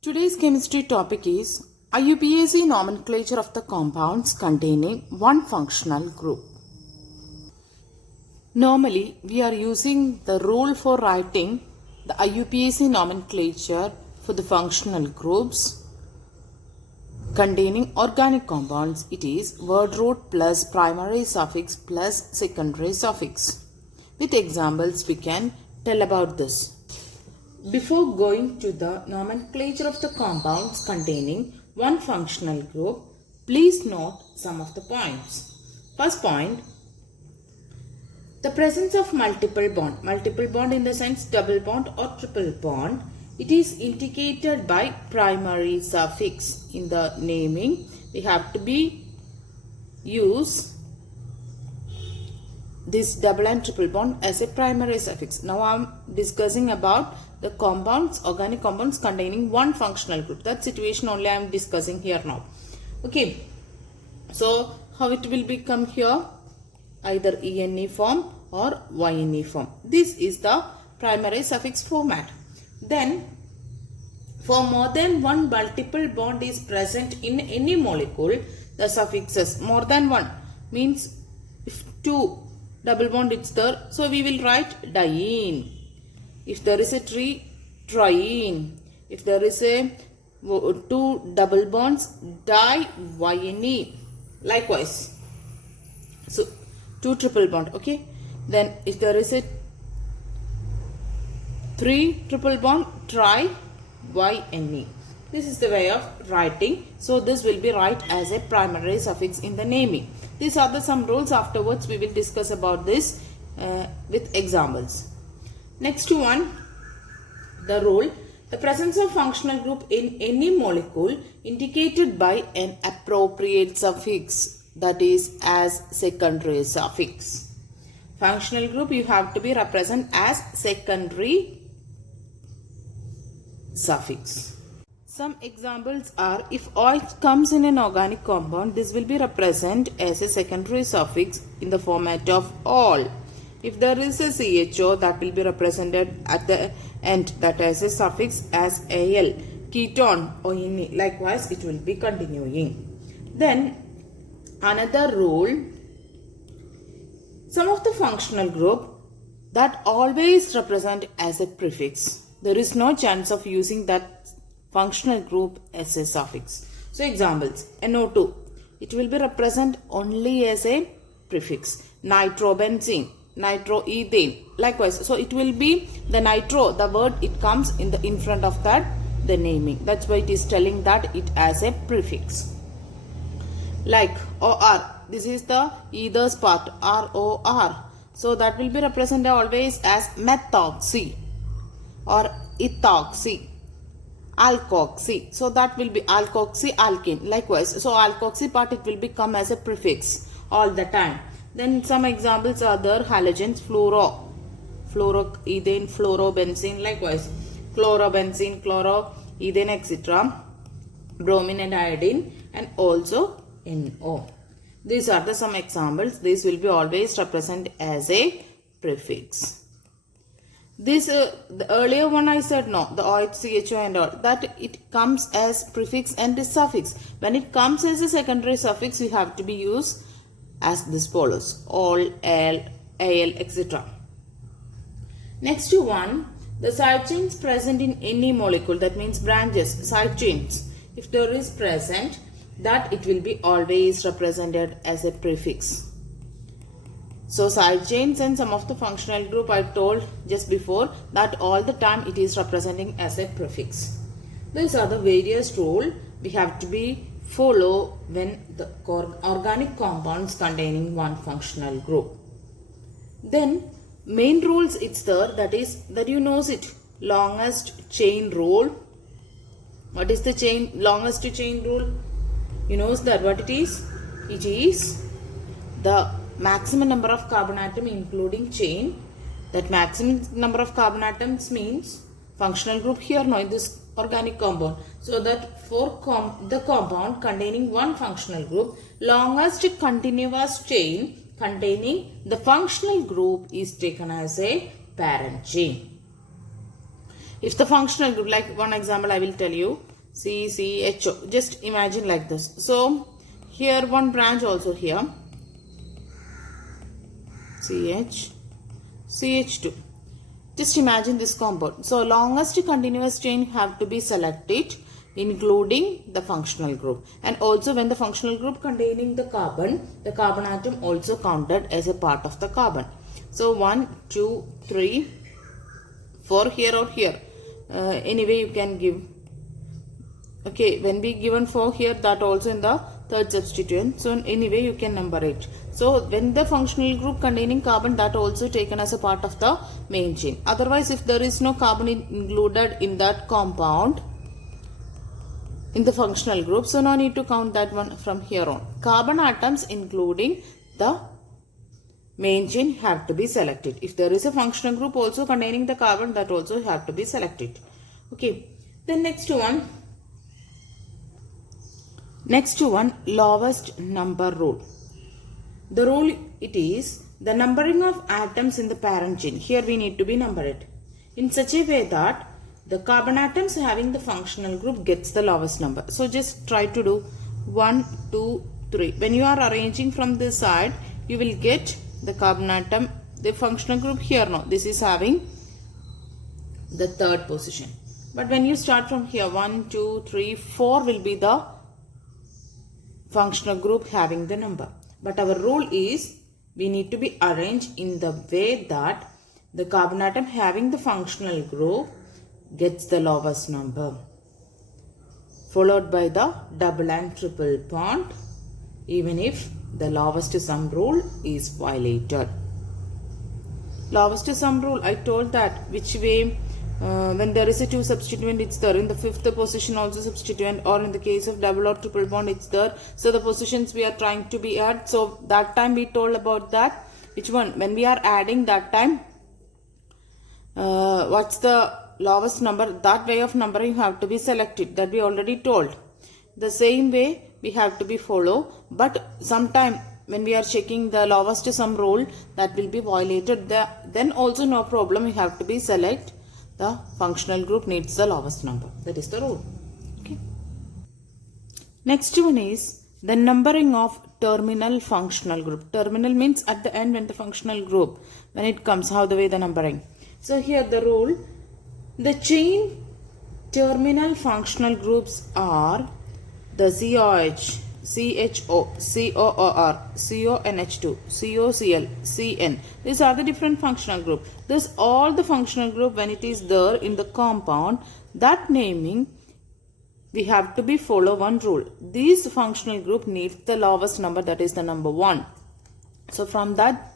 Today's chemistry topic is IUPAC nomenclature of the compounds containing one functional group. Normally, we are using the rule for writing the IUPAC nomenclature for the functional groups containing organic compounds. It is word root plus primary suffix plus secondary suffix. With examples, we can tell about this. Before going to the nomenclature of the compounds containing one functional group, please note some of the points. First point, the presence of multiple bond. Multiple bond in the sense double bond or triple bond. It is indicated by primary suffix. In the naming, we have to use this double and triple bond as a primary suffix. Now I am discussing about the compounds, organic compounds containing one functional group. That situation only I am discussing here now. Okay. So how it will become here? Either ENE form or YNE form. This is the primary suffix format. Then for more than one multiple bond is present in any molecule, the suffixes more than one means if two double bond is there, so we will write diene. If there is a triene. If there is a two double bonds, diYNE. Likewise, so two triple bond. Okay. Then if there is a three triple bond, triYNE. This is the way of writing. So this will be write as a primary suffix in the naming. These are the some rules. Afterwards we will discuss about this with examples. Next one, the rule. The presence of functional group in any molecule indicated by an appropriate suffix, that is as secondary suffix. Functional group you have to be represent as secondary suffix. Some examples are, if OH comes in an organic compound, this will be represented as a secondary suffix in the format of all. If there is a CHO, that will be represented at the end, that as a suffix as AL. Ketone or INE, likewise it will be continuing. Then another rule, some of the functional group that always represent as a prefix. There is no chance of using that functional group as a suffix. So examples, NO2, it will be represent only as a prefix. Nitrobenzene, nitroethane, likewise. So it will be the nitro, the word it comes in front of that, the naming. That's why it is telling that it as a prefix. Like OR, this is the ethers part, ROR. So that will be represented always as methoxy or ethoxy, alkoxy. So that will be alkoxy alkane. Likewise, so alkoxy part it will become as a prefix all the time. Then some examples are there, halogens, fluoroethane, fluorobenzene, likewise chlorobenzene, chloroethane, etc. Bromine and iodine, and also NO. These are the some examples. This will be always represented as a prefix. This the earlier one I said no, the OH, CHO and all, that it comes as prefix and suffix. When it comes as a secondary suffix, we have to be used as this follows, all, L, AL, etc. Next one, the side chains present in any molecule, that means branches, side chains. If there is present, that it will be always represented as a prefix. So side chains and some of the functional group I told just before, that all the time it is representing as a prefix. These are the various rules we have to be follow when the organic compounds containing one functional group. Then main rules it's there, that is that you knows it, longest chain rule. What is the longest chain rule? You knows that what it is? It is the maximum number of carbon atom including chain. That maximum number of carbon atoms means functional group here now in this organic compound. So that for the compound containing one functional group, longest continuous chain containing the functional group is taken as a parent chain. If the functional group, like one example I will tell you, CCHO, just imagine like this. So here one branch also here, CH2. Just imagine this compound. So longest continuous chain have to be selected, including the functional group. And also when the functional group containing the carbon atom also counted as a part of the carbon. So 1, 2, 3, 4 here or here. Anyway you can give. Okay, when we given 4 here, that also in the third substituent. So anyway you can number it. So when the functional group containing carbon, that also taken as a part of the main chain. Otherwise, if there is no carbon included in that compound in the functional group, so no need to count that one from here on. Carbon atoms including the main chain have to be selected. If there is a functional group also containing the carbon, that also have to be selected. Okay, then next one, lowest number rule. The rule it is the numbering of atoms in the parent chain. Here we need to be numbered in such a way that the carbon atoms having the functional group gets the lowest number. So just try to do 1, 2, 3. When you are arranging from this side, you will get the carbon atom, the functional group here. No, this is having the third position. But when you start from here, 1, 2, 3, 4 will be the functional group having the number. But our rule is we need to be arranged in the way that the carbon atom having the functional group gets the lowest number, followed by the double and triple bond, even if the lowest sum rule is violated. Lowest sum rule, I told that which way. When there is a 2 substituent, it's there. In the 5th position also substituent, or in the case of double or triple bond, it's there. So the positions we are trying to be add. So that time we told about that. Which one? When we are adding that time, what's the lowest number? That way of numbering have to be selected. That we already told. The same way we have to be follow. But sometime when we are checking the lowest sum rule, that will be violated. Then also no problem. We have to be select. The functional group needs the lowest number. That is the rule. Okay. Next one is the numbering of terminal functional group. Terminal means at the end when the functional group, when it comes, how the way the numbering. So here the rule, the chain terminal functional groups are the COH, CHO, COOR, CONH2, COCl, CN. These are the different functional group. This all the functional group when it is there in the compound, that naming we have to be follow one rule. This functional group needs the lowest number, that is the number 1. So from that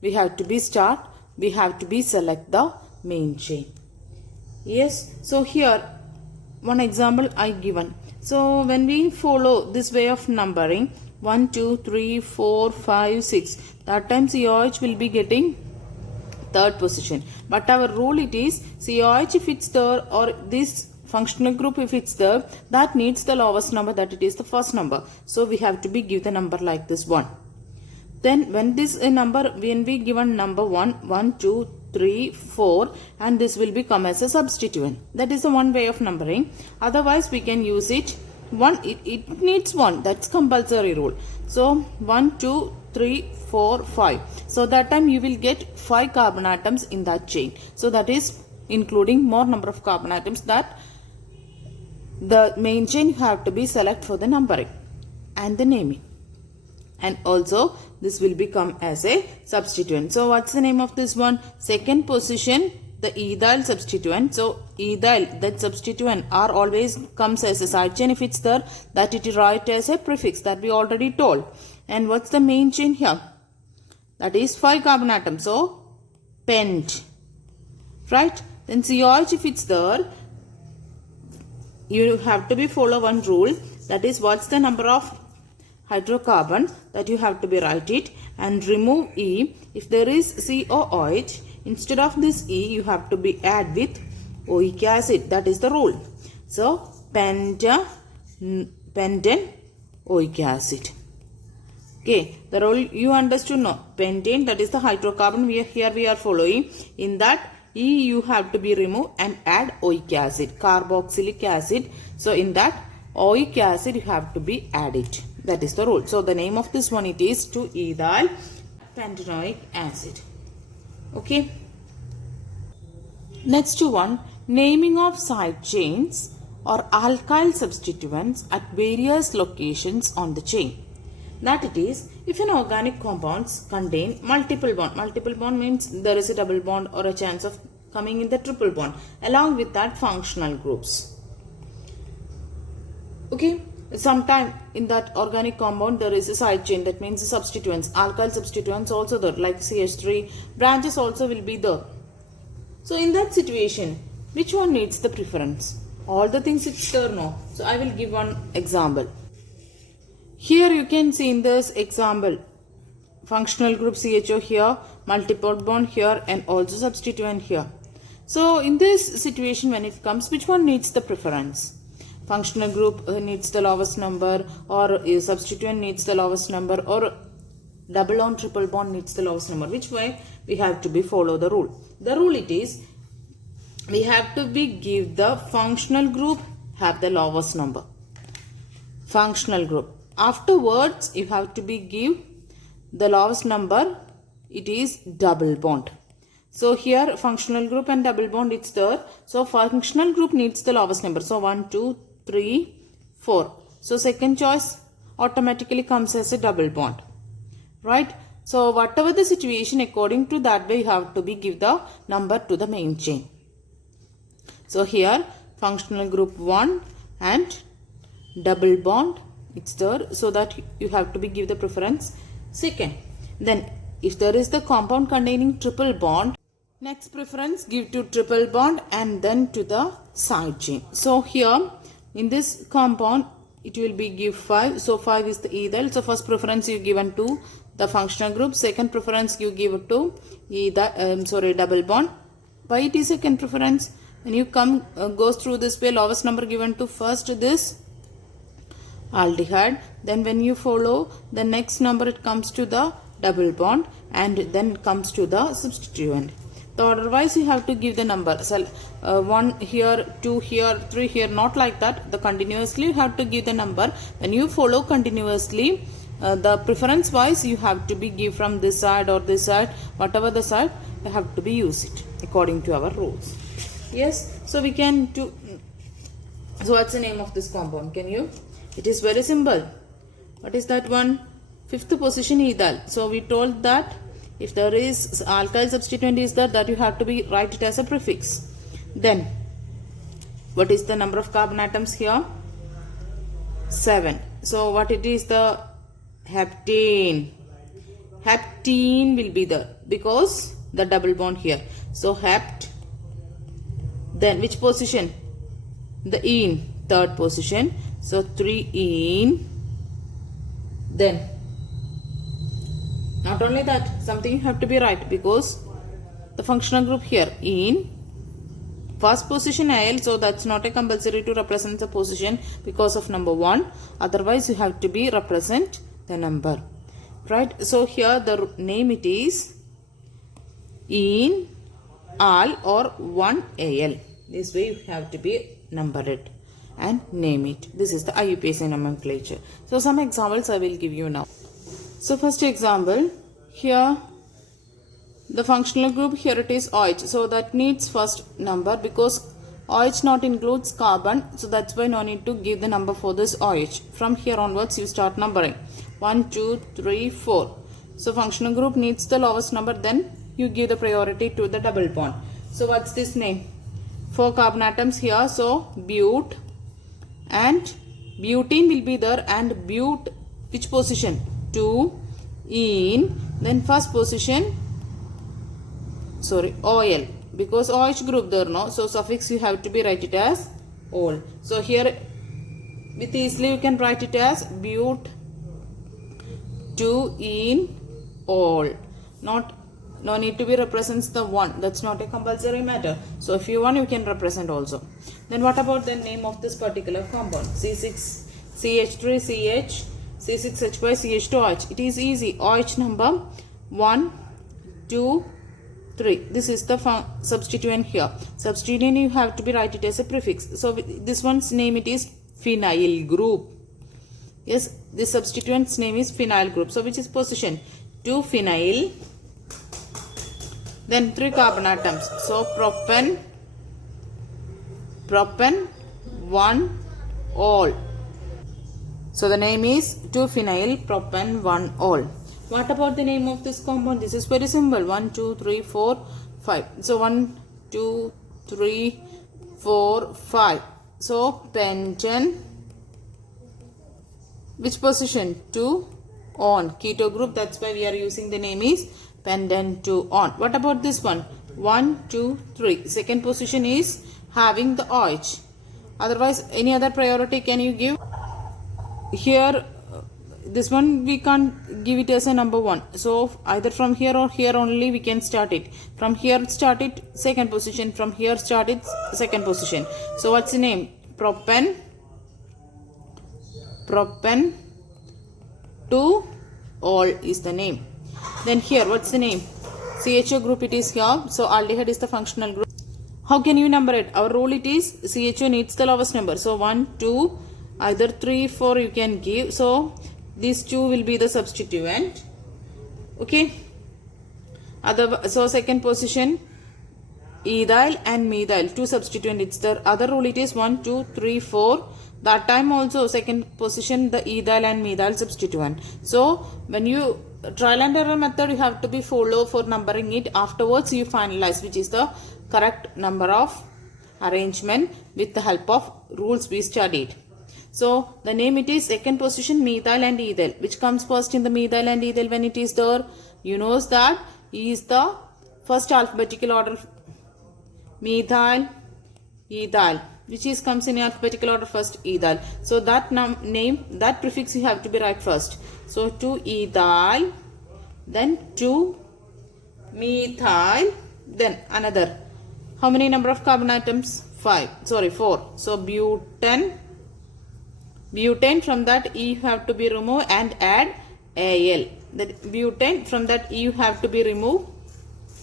we have to be start, we have to be select the main chain. Yes, so here one example I given. So when we follow this way of numbering 1, 2, 3, 4, 5, 6, that time COH will be getting third position. But our rule it is COH if it's there or this functional group if it's there, that needs the lowest number, that it is the first number. So we have to be give the number like this 1. Then when this number, when we given number 1, 1, 2, 3, 4 and this will become as a substituent. That is the one way of numbering. Otherwise we can use it. It needs 1. That's compulsory rule. So 1, 2, 3, 4, 5. So that time you will get 5 carbon atoms in that chain. So that is including more number of carbon atoms that the main chain have to be select for the numbering and the naming. And also this will become as a substituent. So what's the name of this one? Second position, the ethyl substituent. So ethyl, that substituent are always comes as a side chain if it's there, that it is write as a prefix, that we already told. And what's the main chain here? That is 5 carbon atoms. So pent, right? Then COH if it's there, you have to be follow one rule, that is what's the number of hydrocarbon, that you have to be write it, and remove E. If there is COOH, instead of this E you have to be add with oic acid. That is the rule. So pentane oic acid. Okay, the rule you understood, no? Pentane, that is the hydrocarbon here we are following. In that E you have to be removed and add oic acid, carboxylic acid. So in that oic acid you have to be added. That is the rule. So the name of this one, it is 2-ethyl pentanoic acid. Okay. Next one, naming of side chains or alkyl substituents at various locations on the chain. That it is, if an organic compounds contain multiple bond means there is a double bond or a chance of coming in the triple bond, along with that functional groups. Okay, sometime in that organic compound there is a side chain, that means the substituents, alkyl substituents also there, like CH3, branches also will be there. So in that situation, which one needs the preference? All the things it's there, no. So I will give one example. Here you can see in this example, functional group CHO here, multiple bond here, and also substituent here. So in this situation, when it comes, which one needs the preference? Functional group needs the lowest number, or substituent needs the lowest number, or double bond, triple bond needs the lowest number. Which way we have to be follow the rule? The rule it is, we have to be give the functional group have the lowest number. Functional group. Afterwards, you have to be give the lowest number. It is double bond. So here functional group and double bond it's there. So functional group needs the lowest number. So 1, 2, 3, 4. So second choice automatically comes as a double bond. Right? So whatever the situation, according to that way you have to be give the number to the main chain. So here functional group 1 and double bond it's there, so that you have to be give the preference second. Then if there is the compound containing triple bond, next preference give to triple bond and then to the side chain. So here in this compound it will be give 5. So 5 is the ethyl. So first preference you given to the functional group, second preference you give to double bond. Why it is second preference? When you come goes through this way, lowest number given to first this aldehyde, then when you follow the next number it comes to the double bond and then comes to the substituent. So otherwise you have to give the number. So 1 here, 2 here, 3 here, not like that. The continuously you have to give the number. When you follow continuously, the preference wise you have to be give from this side or this side, whatever the side you have to be use it according to our rules. Yes, so we can do. So what's the name of this compound? Can you? It is very simple. What is that one? Fifth position ethyl. So we told that if there is alkyl substituent is there, that you have to be write it as a prefix. Then what is the number of carbon atoms here? 7. So what it is? The heptane. Heptene will be there because the double bond here. So hept. Then which position? The ene, third position. So 3 ene. Then not only that, something you have to be right, because the functional group here ene, first position al, so that's not a compulsory to represent the position because of number 1. Otherwise you have to be represent the number. Right? So here the name it is ene al or 1al. This way you have to be number it and name it. This is the IUPAC nomenclature. So some examples I will give you now. So first example, here the functional group, here it is OH. So that needs first number because OH not includes carbon. So that's why no need to give the number for this OH. From here onwards you start numbering. 1, 2, 3, 4. So functional group needs the lowest number, then you give the priority to the double bond. So what's this name? 4 carbon atoms here. So bute and butene will be there, and bute which position? 2 ene, then first position OL, because OH group there, no, so suffix you have to be write it as ol. So here with easily you can write it as bute 2 ene ol. No need to be represents the 1. That's not a compulsory matter. So if you want, you can represent also. Then what about the name of this particular compound? C6 CH3 CH C6H5 CH2OH. It is easy. OH number 1, 2, 3. This is the substituent here. Substituent you have to be write it as a prefix. So this one's name it is phenyl group. Yes, this substituent's name is phenyl group. So which is position? 2 phenyl. Then 3 carbon atoms. So propan 1 ol. So the name is 2 phenyl propan 1 ol. What about the name of this compound? This is very simple. 1, 2, 3, 4, 5. So 1, 2, 3, 4, 5. So pentan. Which position? 2 on. Keto group. That's why we are using the name is pentan 2 on. What about this one? 1, 2, 3. Second position is having the OH. Otherwise, any other priority can you give? Here, this one we can't give it as a number 1. So either from here or here only we can start it. From here start it second position. From here start it second position. So what's the name? Propan 2 ol is the name. Then here what's the name? CHO group it is here. So aldehyde is the functional group. How can you number it? Our rule it is CHO needs the lowest number. So 1, 2, either 3, 4 you can give. So these 2 will be the substituent. Okay. So second position ethyl and methyl, 2 substituent. It's the other rule it is 1, 2, 3, 4. That time also second position the ethyl and methyl substituent. So when you trial and error method you have to be follow for numbering it. Afterwards you finalize which is the correct number of arrangement with the help of rules we studied. So the name it is second position methyl and ethyl. Which comes first in the methyl and ethyl when it is there? You know that is the first alphabetical order methyl, ethyl. Which is comes in alphabetical order first ethyl. So that name, that prefix you have to be right first. So 2 ethyl, then 2 methyl, then another. How many number of carbon atoms? 4. So butane. Butane, from that E you have to be removed and add Al. That butane, from that E you have to be removed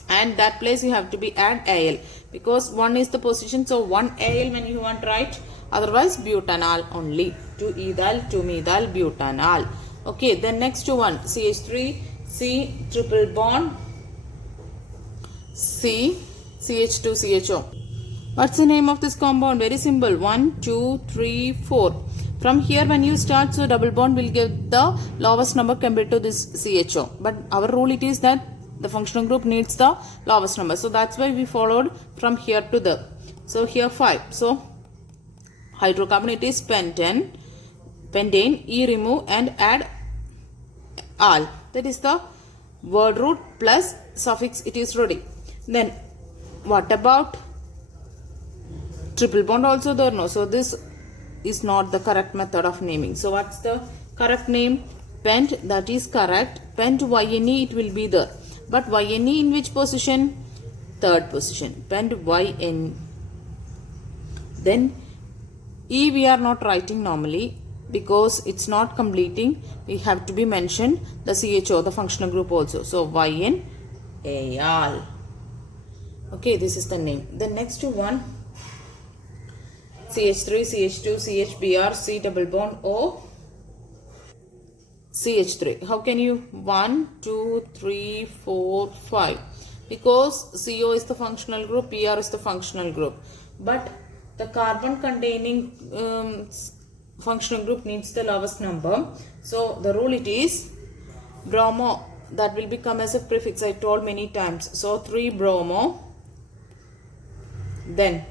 and that place you have to be add Al. Because 1 is the position, so 1 Al when you want to write. Otherwise butanol only. 2 ethyl, 2 methyl, butanol. Okay, then next one CH3, C triple bond, C, CH2, CHO. What's the name of this compound? Very simple. 1, 2, 3, 4. From here when you start, so double bond will give the lowest number compared to this CHO. But our rule it is that the functional group needs the lowest number. So that's why we followed from here to the. So here 5. So hydrocarbon it is pentane. E remove and add al. That is the word root plus suffix it is ready. Then what about triple bond also there? No. So this is not the correct method of naming. So what's the correct name? Pent, that is correct. Pent YNE it will be there. But YNE in which position? Third position. Pent YN. Then E we are not writing normally because it's not completing. We have to be mentioned the CHO, the functional group also. So YNAL. Okay, this is the name. The next one CH3, CH2, CHBr, C double bond O, CH3. How can you? 1, 2, 3, 4, 5. Because CO is the functional group, PR is the functional group. But the carbon containing functional group needs the lowest number. So the rule it is bromo. That will become as a prefix. I told many times. So 3 bromo. Then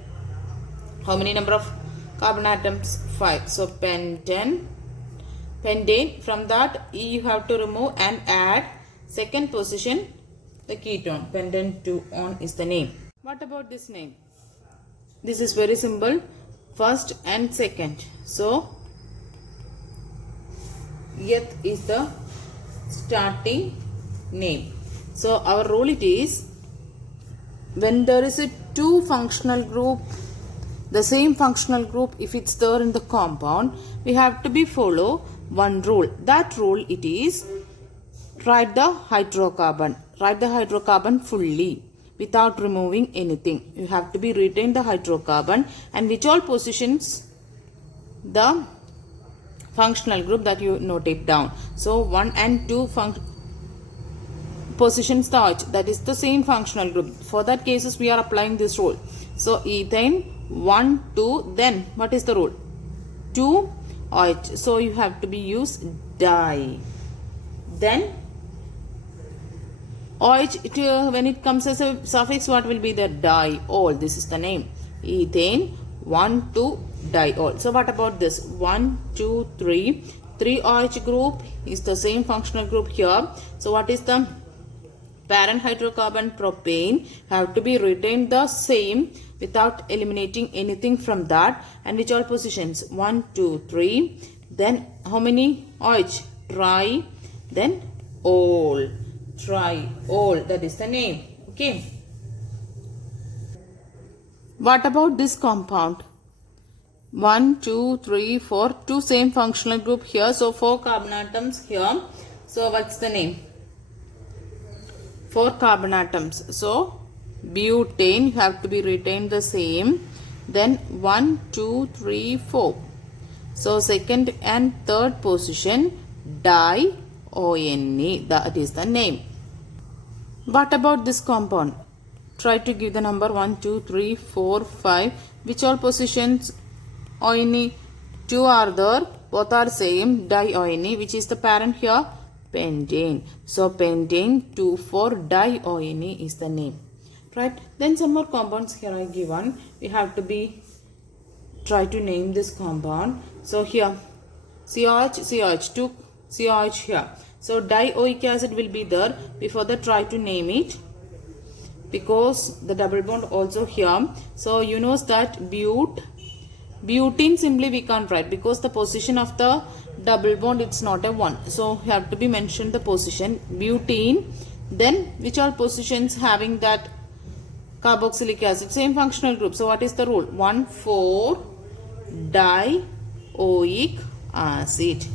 how many number of carbon atoms? 5. So pentane. From that E you have to remove and add second position the ketone. Pentane 2 on is the name. What about this name? This is very simple. First and second. So yet is the starting name. So our rule it is when there is a 2 functional group, the same functional group if it's there in the compound, we have to be follow one rule. That rule it is write the hydrocarbon. Write the hydrocarbon fully. without removing anything. You have to be retain the hydrocarbon, and which all positions the functional group that you note it down. So 1 and 2 positions the OH, that is the same functional group. For that cases we are applying this rule. So ethane 1 2, then what is the rule? 2 OH. So you have to be use di. Then OH, when it comes as a suffix, what will be the diol? This is the name. Ethane 1 2 diol. So what about this? 1 2 3. 3 OH group is the same functional group here. So what is the parent hydrocarbon? Propane. Have to be retained the same without eliminating anything from that. And which all positions? 1 2 3. Then how many OH? Tri. Then ol. Triol. That is the name. Okay. What about this compound? 1 2 3 4. 2 same functional group here. So 4 carbon atoms here. So what's the name? 4 carbon atoms. So butane, you have to be retained the same. Then 1 2 3 4. So second and third position dione. That is the name. What about this compound? Try to give the number 1 2 3 4 5. Which all positions? Oine. 2 are there. Both are same. Dione. Which is the parent here? Pentane. So pentane 2 4 dione is the name. Right. Then some more compounds here I given. We have to be try to name this compound. So here COH 2 COH here. So dioic acid will be there. Before that, try to name it, because the double bond also here. So you know that butene simply we can't write, because the position of the double bond, it's not a 1. So you have to be mentioned the position butene. Then which are positions having that carboxylic acid? Same functional group. So what is the rule? 1 4 dioic acid.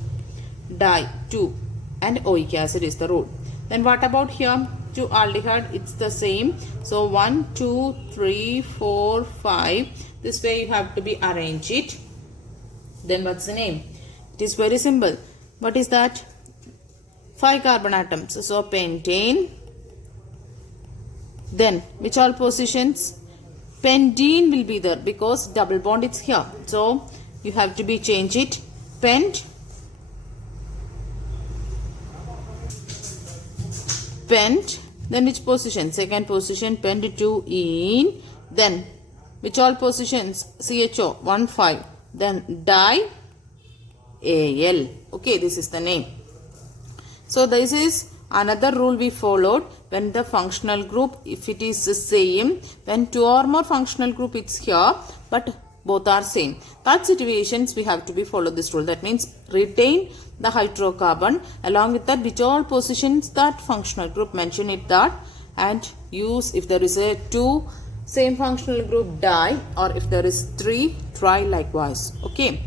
Di 2 and oic acid is the rule. Then what about here? 2 aldehyde, it's the same. So 1 2 3 4 5. This way you have to be arrange it. Then what's the name? It is very simple. What is that? 5 carbon atoms. So pentane. Then which all positions? Pentene will be there, because double bond is here. So you have to be change it. Pent. Then which position? Second position, pent 2 in. Then which all positions? CHO 1 5. Then di Al. Okay, this is the name. So this is another rule we followed. When the functional group, if it is the same, when 2 or more functional group it's here, but both are same, that situations we have to be follow this rule. That means retain the hydrocarbon, along with that which all positions that functional group, mention it that, and use if there is a 2 same functional group di, or if there is 3 try likewise. Okay.